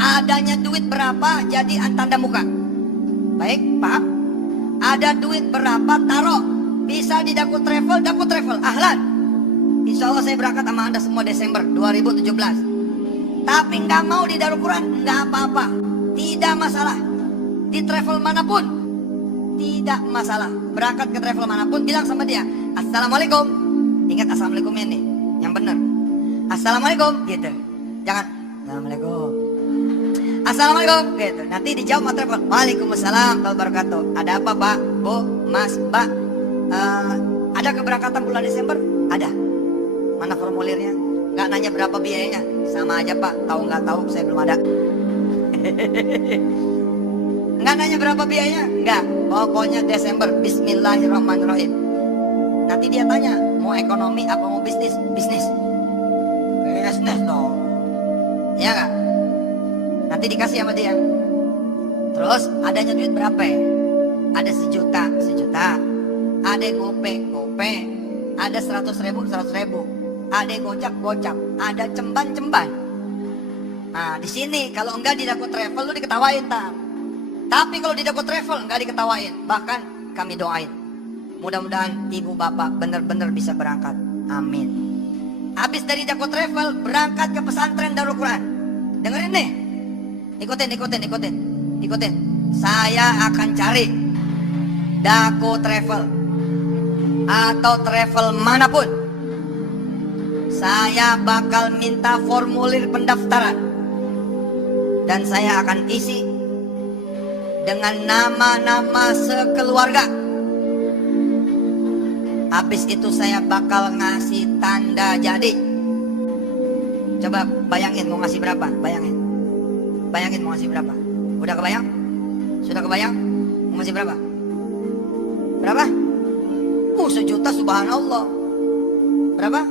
Adanya duit berapa, jadi tanda muka. Baik, paham? Ada duit berapa, taruh. Bisa di Daku Travel, ahlan. Insya Allah saya berangkat sama anda semua Desember 2017. Tapi nggak mau di Darul Quran, nggak apa-apa, tidak masalah. Di travel manapun, tidak masalah. Berangkat ke travel manapun, bilang sama dia, Assalamualaikum. Ingat assalamualaikumnya nih, yang benar. Assalamualaikum, gitu. Jangan Assalamualaikum. Assalamualaikum, gitu. Nanti dijawab sama travel, Waalaikumsalam warahmatullahi wabarakatuh. Ada apa Pak, Bu, Mas, Mbak? Ada keberangkatan bulan Desember? Ada. Mana formulirnya? Nggak nanya berapa biayanya? Sama aja Pak, tahu nggak tahu, saya belum ada. Nggak nanya berapa biayanya? Nggak. Pokoknya Desember, Bismillahirrahmanirrahim. Nanti dia tanya, mau ekonomi apa mau bisnis? Bisnis. Bisnis dong. Ya nggak? Nanti dikasih sama dia. Terus adanya duit berapa ya? Ada sejuta. Ada gope. Ada 100.000. Ada gocap. Ada cemban. Nah di sini kalau enggak di Daku Travel lu diketawain tar. Tapi kalau di Daku Travel enggak diketawain, bahkan kami doain. Mudah-mudahan ibu bapak benar-benar bisa berangkat. Amin. Habis dari Daku Travel berangkat ke pesantren Darul Quran. Dengerin nih. Ikutin. Saya akan cari Daku Travel atau travel manapun. Saya bakal minta formulir pendaftaran dan saya akan isi dengan nama-nama sekeluarga. Habis itu saya bakal ngasih tanda jadi. Coba bayangin mau ngasih berapa? Bayangin. Bayangin mau ngasih berapa? Udah kebayang? Sudah kebayang? Mau ngasih berapa? Berapa? 1 juta, subhanallah. Berapa?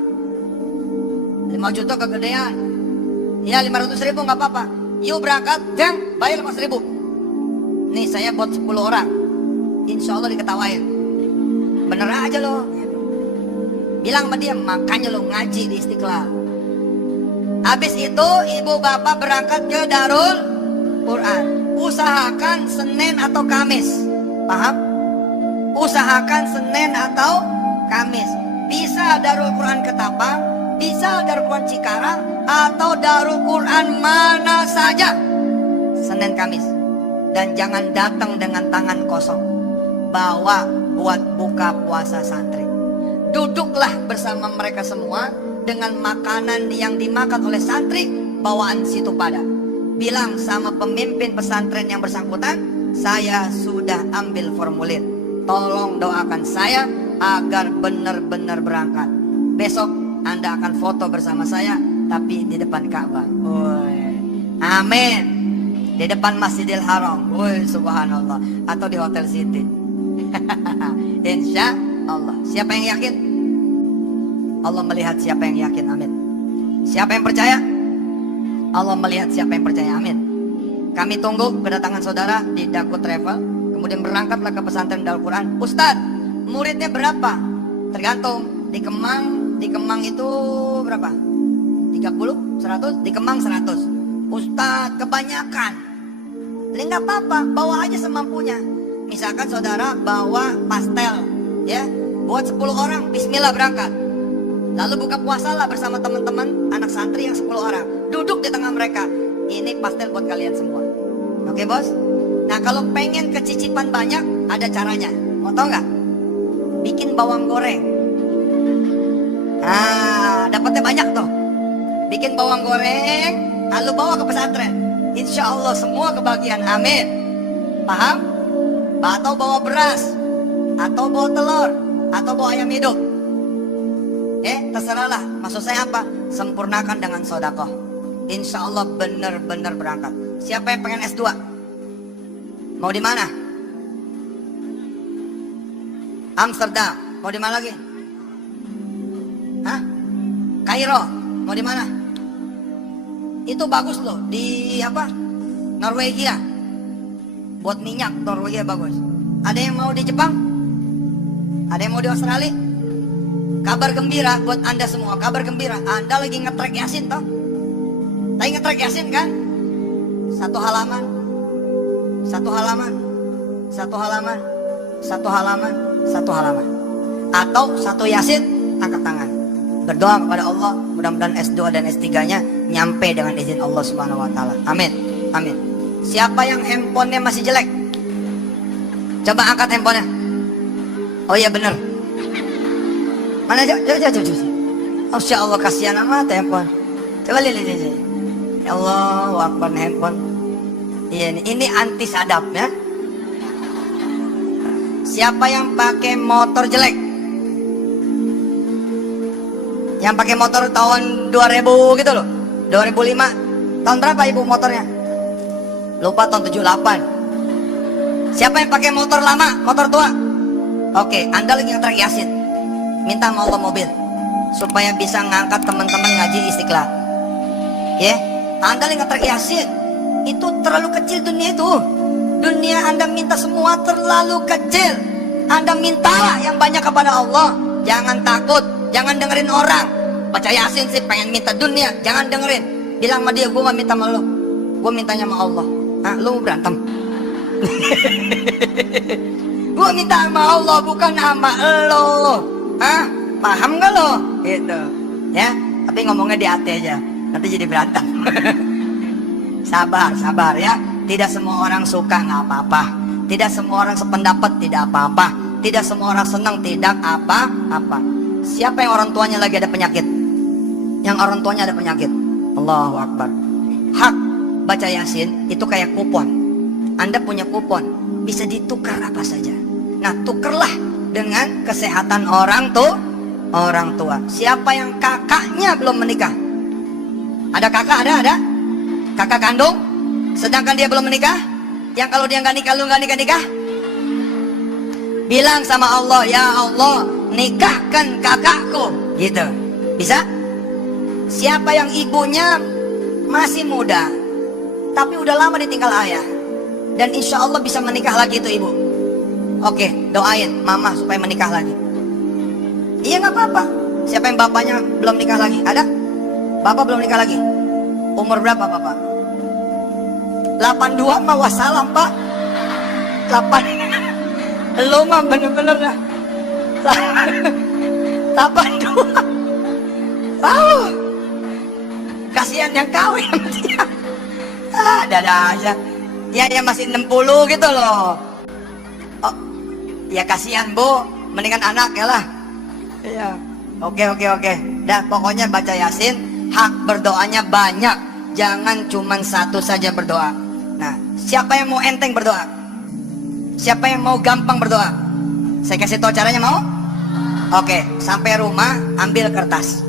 5 juta kegedean. Ya 500.000 nggak apa-apa. Yuk berangkat, jang, bayar 5.000. Nih saya buat 10 orang. Insya Allah diketawain. Bener aja loh. Bilang sama dia, makanya lo ngaji di Istiqlal. Habis itu ibu bapak berangkat ke Darul Quran. Usahakan Senin atau Kamis. Paham? Usahakan Senin atau Kamis. Bisa Darul Quran Ketapang, bisa Darul Quran Cikarang, atau Darul Quran mana saja. Senin Kamis. Dan jangan datang dengan tangan kosong. Bawa buat buka puasa santri. Duduklah bersama mereka semua dengan makanan yang dimakan oleh santri bawaan situ pada. Bilang sama pemimpin pesantren yang bersangkutan, saya sudah ambil formulir. Tolong doakan saya agar benar-benar berangkat. Besok Anda akan foto bersama saya, tapi di depan Ka'bah. Amin. Di depan Masjidil Haram. Subhanallah. Atau di Hotel City. Insya Allah. Siapa yang yakin? Allah melihat siapa yang yakin. Amin. Siapa yang percaya? Allah melihat siapa yang percaya. Amin. Kami tunggu kedatangan saudara di Daku Travel. Kemudian berangkatlah ke pesantren Darul Quran. Ustadz, muridnya berapa? Tergantung. Di Kemang itu berapa? 30? 100? Di Kemang 100. Ustadz, kebanyakan. Ini nggak apa-apa, bawa aja semampunya. Misalkan saudara bawa pastel, ya, buat 10 orang, bismillah berangkat. Lalu buka puasalah bersama teman-teman anak santri yang 10 orang. Duduk di tengah mereka. Ini pastel buat kalian semua. Oke bos? Nah kalau pengen kecicipan banyak, ada caranya. Mau tau nggak? Bikin bawang goreng. Dapatnya banyak tuh. Bikin bawang goreng, lalu bawa ke pesantren. Insya Allah semua kebagian. Amin. Paham? Atau bawa beras, atau bawa telur, atau bawa ayam hidup. Terserahlah. Maksud saya apa? Sempurnakan dengan sodakoh. Insya Allah benar-benar berangkat. Siapa yang pengen S2? Mau di mana? Amsterdam. Mau di mana lagi? Hah? Kairo. Mau di mana? Itu bagus loh. Di apa? Norwegia. Buat minyak Norwegia bagus. Ada yang mau di Jepang? Ada yang mau di Australia? Kabar gembira buat Anda semua. Kabar gembira. Anda lagi ngetrek Yasin toh? Lagi ngetrek Yasin kan? Satu halaman. Satu halaman. Satu halaman. Satu halaman. Satu halaman. Atau satu Yasin, angkat tangan. Berdoa kepada Allah, mudah-mudahan S2 dan S3-nya nyampe dengan izin Allah Subhanahu wa taala. Amin. Amin. Siapa yang handphonenya masih jelek? Coba angkat handphonenya. Oh iya bener. Mana coba. Masya Allah kasihan amat handphone. Coba lihat. Ya Allah, Akbar handphone. Iya ini anti sadap ya. Siapa yang pakai motor jelek? Yang pakai motor tahun 2000 gitu loh. 2005. Tahun berapa ibu motornya? Lupa, tahun 78. Siapa yang pakai motor lama, motor tua? Oke, Anda lagi ngetrek Yasin. Minta sama Allah mobil supaya bisa ngangkat teman-teman ngaji Istiqlal. Ya, Anda lagi ngetrek Yasin. Itu terlalu kecil dunia itu. Dunia Anda minta semua terlalu kecil. Anda mintalah yang banyak kepada Allah. Jangan takut, jangan dengerin orang. Baca Yasin sih pengen minta dunia, jangan dengerin. Bilang sama dia, gue gak minta sama lo, gue mintanya sama Allah. Lu mau berantem? Gue minta sama Allah bukan sama lo. Paham gak lo? Gitu ya. Tapi ngomongnya di hati aja, nanti jadi berantem. Sabar ya. Tidak semua orang suka, nggak apa-apa. Tidak semua orang sependapat, tidak apa-apa. Tidak semua orang senang, tidak apa-apa. Siapa yang orang tuanya lagi ada penyakit? Yang orang tuanya ada penyakit, Allahu Akbar. Hak baca Yasin itu kayak kupon. Anda punya kupon, bisa ditukar apa saja. Nah tukerlah dengan kesehatan orang tua. Siapa yang kakaknya belum menikah? Ada kakak? Ada? Kakak kandung? Sedangkan dia belum menikah? Yang kalau dia nggak nikah, lu nggak nikah? Bilang sama Allah, ya Allah, nikahkan kakakku. Gitu. Bisa? Siapa yang ibunya masih muda, tapi udah lama ditinggal ayah, dan insya Allah bisa menikah lagi itu ibu. Oke, doain mama supaya menikah lagi. Iya nggak apa-apa. Siapa yang bapaknya belum nikah lagi? Ada? Bapak belum nikah lagi? Umur berapa bapak? 82 mah wassalam pak. 8 lo mah bener-bener dah. 82. Oh, kasihan yang kawin sama dia. Dada aja. Ya masih 60 gitu loh. Oh, ya kasihan bu. Mendingan anak ya lah. Iya. Oke. Dah pokoknya baca Yasin. Hak berdoanya banyak. Jangan cuman satu saja berdoa. Nah, siapa yang mau enteng berdoa? Siapa yang mau gampang berdoa? Saya kasih tahu caranya, mau? Oke, sampai rumah ambil kertas.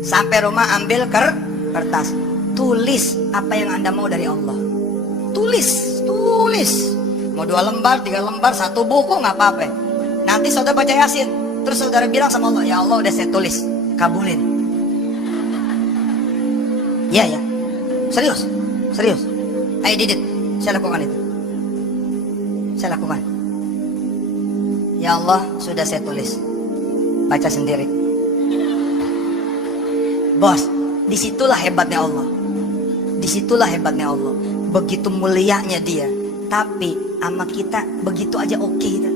Sampai rumah ambil kertas. Tulis apa yang Anda mau dari Allah. Tulis. Mau 2 lembar, 3 lembar, 1 buku nggak apa-apa. Nanti saudara baca Yasin, terus saudara bilang sama Allah, ya Allah udah saya tulis, kabulin. Ya. Serius. I did it. Saya lakukan itu. Ya Allah, sudah saya tulis. Baca sendiri. Bos, disitulah hebatnya Allah. Begitu mulianya dia, tapi sama kita begitu aja oke gitu.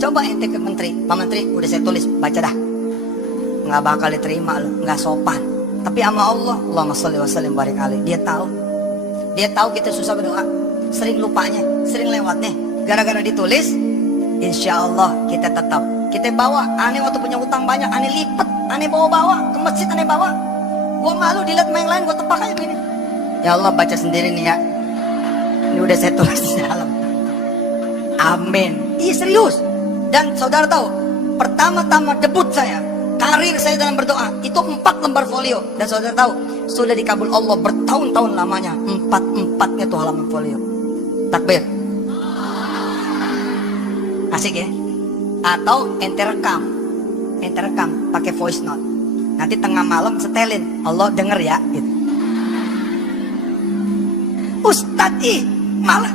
Coba ente ke menteri, Pak Menteri, udah saya tulis, baca dah. Nggak bakal diterima loh, nggak sopan. Tapi sama Allah, Allahumma sholli wa sallim barik alaih. Dia tahu kita susah berdoa, sering lupanya, sering lewatnya. Gara-gara ditulis, insya Allah kita tetap. Kita bawa, aneh waktu punya utang banyak, aneh lipet, aneh bawa ke masjid, aneh bawa. Gua malu dilihat main lain, gua tepak aja begini. Ya Allah, baca sendiri nih ya. Ini udah saya tulis di dalam. Amin. Iya serius. Dan saudara tahu, pertama-tama debut saya, karir saya dalam berdoa itu 4 lembar folio. Dan saudara tahu, sudah dikabul Allah bertahun-tahun lamanya. 4-4-nya tuh halaman folio. Takbir. Asik ya? Atau ente rekam pakai voice note. Nanti tengah malam setelin, Allah denger ya gitu. Ustadz malah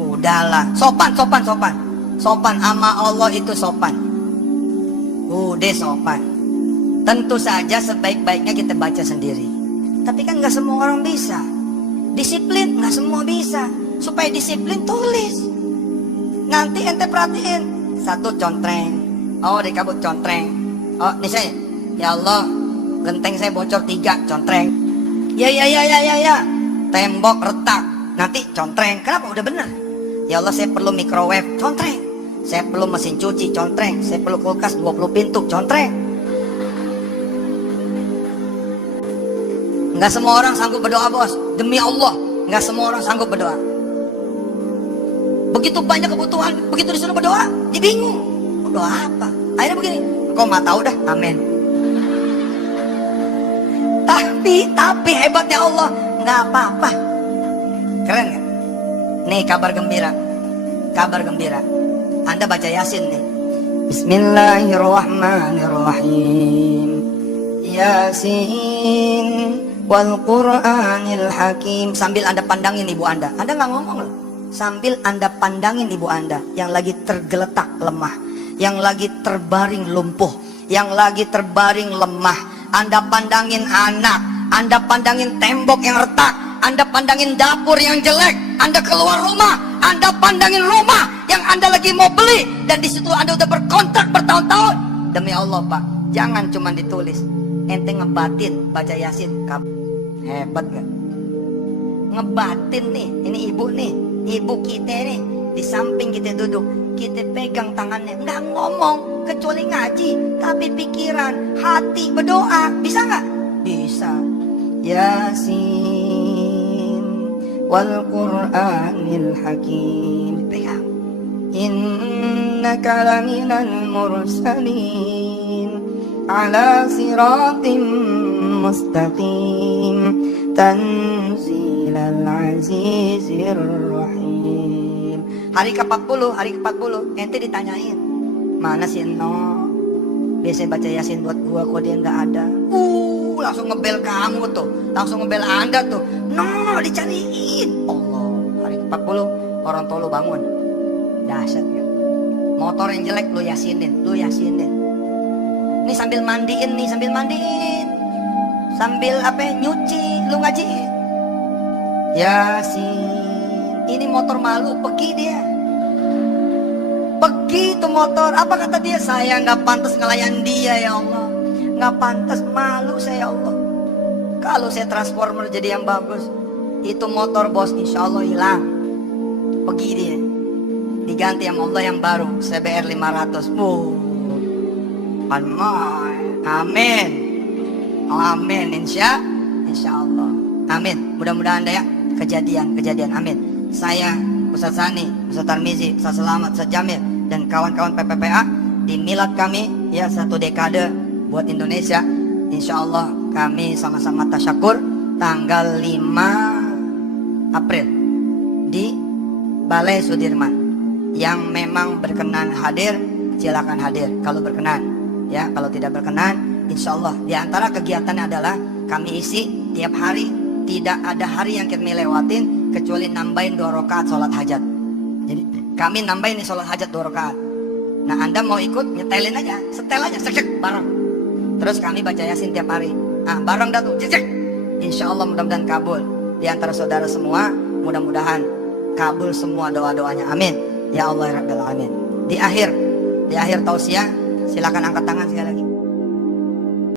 udahlah, sopan sama Allah itu sopan. Udah sopan. Tentu saja sebaik-baiknya kita baca sendiri. Tapi kan nggak semua orang bisa. Disiplin nggak semua bisa. Supaya disiplin tulis. Nanti ente perhatiin, 1 contreng. Oh, dikabut contreng. Oh, ini saya. Ya Allah, genteng saya bocor 3 contreng. Ya. Tembok retak. Nanti contreng. Kenapa? Udah bener. Ya Allah, saya perlu microwave, contreng. Saya perlu mesin cuci, contreng. Saya perlu kulkas 20 pintu, contreng. Nggak semua orang sanggup berdoa, bos. Demi Allah, nggak semua orang sanggup berdoa. Begitu banyak kebutuhan, begitu disuruh berdoa, dia bingung. Berdoa apa? Akhirnya begini, kau mah tahu dah, amin. Tapi hebatnya Allah, nggak apa-apa. Keren nggak? Nih kabar gembira. Anda baca Yasin nih. Bismillahirrahmanirrahim. Yasin wal Qur'anil Hakim. Sambil Anda pandangin ibu Anda nggak ngomong loh. Sambil Anda pandangin ibu Anda yang lagi tergeletak lemah, yang lagi terbaring lumpuh, yang lagi terbaring lemah. Anda pandangin anak, Anda pandangin tembok yang retak, Anda pandangin dapur yang jelek, Anda keluar rumah, Anda pandangin rumah yang Anda lagi mau beli, dan di situ Anda udah berkontrak bertahun-tahun. Demi Allah Pak, jangan cuma ditulis, ente ngebatin baca Yasin. Hebat gak? Ngebatin nih, ini ibu nih, ibu kita nih, di samping kita duduk, kita pegang tangannya, nggak ngomong kecuali ngaji, tapi pikiran, hati berdoa. Bisa nggak? Bisa. Yasin wal Qur'anil Hakim. Pegang. innaka laminal mursalin ala siratim mustaqim tanzilal azizir rahim. Hari ke-40 ente ditanyain, mana si Eno? Biasanya baca Yasin buat gua, kok dia nggak ada. Langsung ngebel kamu tuh, langsung ngebel Anda tuh. No, dicariin. Allah, hari ke-40 orang tua lu bangun. Dahsyat ya. Motor yang jelek lu yasinin. Nih sambil mandiin. Sambil nyuci, lu ngajiin. Yasin. Ini motor malu, pergi dia. Pergi tuh motor. Apa kata dia? Saya nggak pantas ngelayan dia ya Allah. Nggak pantas, malu saya ya Allah. Kalau saya transformer jadi yang bagus, itu motor bos insya Allah hilang. Pergi dia. Diganti sama Allah yang baru, CBR 500. Amin. Amin insya Allah. Amin. Mudah-mudahan ya kejadian. Amin. Saya Ustaz Sani, Ustaz Tarmizi, Ustaz Selamat, Ustaz Jamil dan kawan-kawan PPPA di milad kami ya 1 dekade buat Indonesia. Insya Allah kami sama-sama tasyakur tanggal 5 April di Balai Sudirman. Yang memang berkenan hadir silakan hadir kalau berkenan ya. Kalau tidak berkenan insya Allah di antara kegiatannya adalah kami isi tiap hari. Tidak ada hari yang kami lewatin kecuali nambahin 2 rakaat sholat hajat. Jadi kami nambahin nih sholat hajat 2 rakaat. Nah Anda mau ikut nyetelin aja, setel aja, sek bareng. Terus kami baca Yasin tiap hari. Bareng dah tuh, cek. Insya Allah mudah-mudahan kabul. Di antara saudara semua, mudah-mudahan kabul semua doa-doanya. Amin. Ya Allah ya Rabbil Alamin. Di akhir tausiah, silakan angkat tangan sekali lagi.